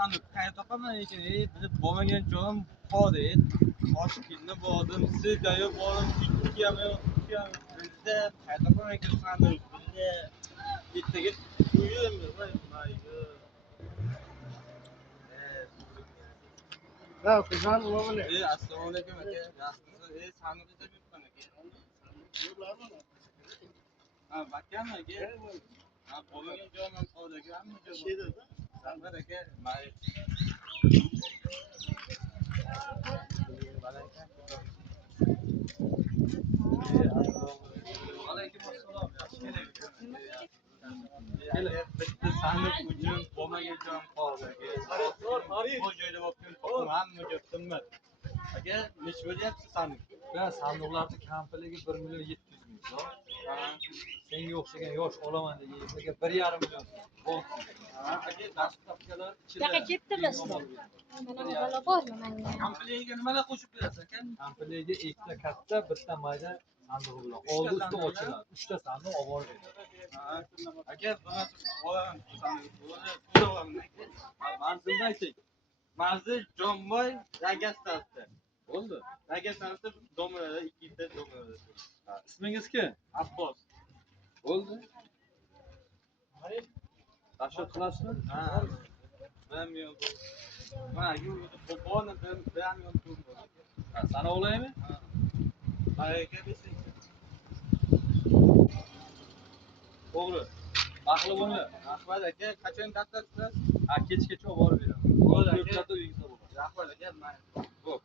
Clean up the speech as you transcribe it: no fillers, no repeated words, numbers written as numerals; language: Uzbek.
sandık qayerda topaman ekan? Bilib bo'lmagan joyim bor edi. Toshkentda bordim, Sirdaryo bordim, ikki ham bizda qayerda topaman ekan sandık. Bizda bittaga uyim yo'q. Ha, kızan nima bo'lyapti? Assalomu alaykum aka. Yaxshimisiz? Sandiqda yuribman aka. Ha, bakanmi aka? Ha, bo'lmagan joyim ham bor aka. Hamma joy bor. Sandiq aka, mayli. Alaykum assalom. Bitta sandiq uchun bo'lmagan joyim qoldi aka. Bu joyda bo'lgan hamma joy qimmat. Aka, nech bo'lyapti sandiq? Ben sandıklarda kampiligi 1.700.000 so'm. Senga o'xshagan yosh olaman degan yerga 1.5 million so'm. Aka, dastur topganlar Yo'qa ketdilar. Mana bola bormi menga? Kompaniyaga nimalar qo'shib berasiz aka? Kampiliga ikkita katta, bitta mayda sandig'i bilan. Oldi usti ochiladi. 3 ta sandiq olib borib beraman. Aka, buni olaman. Manzilni ayting. Manzil Jonboy Ragastarda. Bo'ldi. Ragastarda domirada ikkita domirada. Ismingiz kim? Abbos. Bo'ldi. Tashkil qilasizmi? Ha. Men yo'q. Mana qo'polni bilan Ha, sana olaymi? Aka, desang. To'g'ri. Baxtli bo'linglar. Rahmat aka, qachon daftar qilasiz? Ha, kechgacha olib borib beraman. Bo'ldi aka. Ko'rsatib uyingizda bo'ladi. Rahmat aka, men. Xo'p.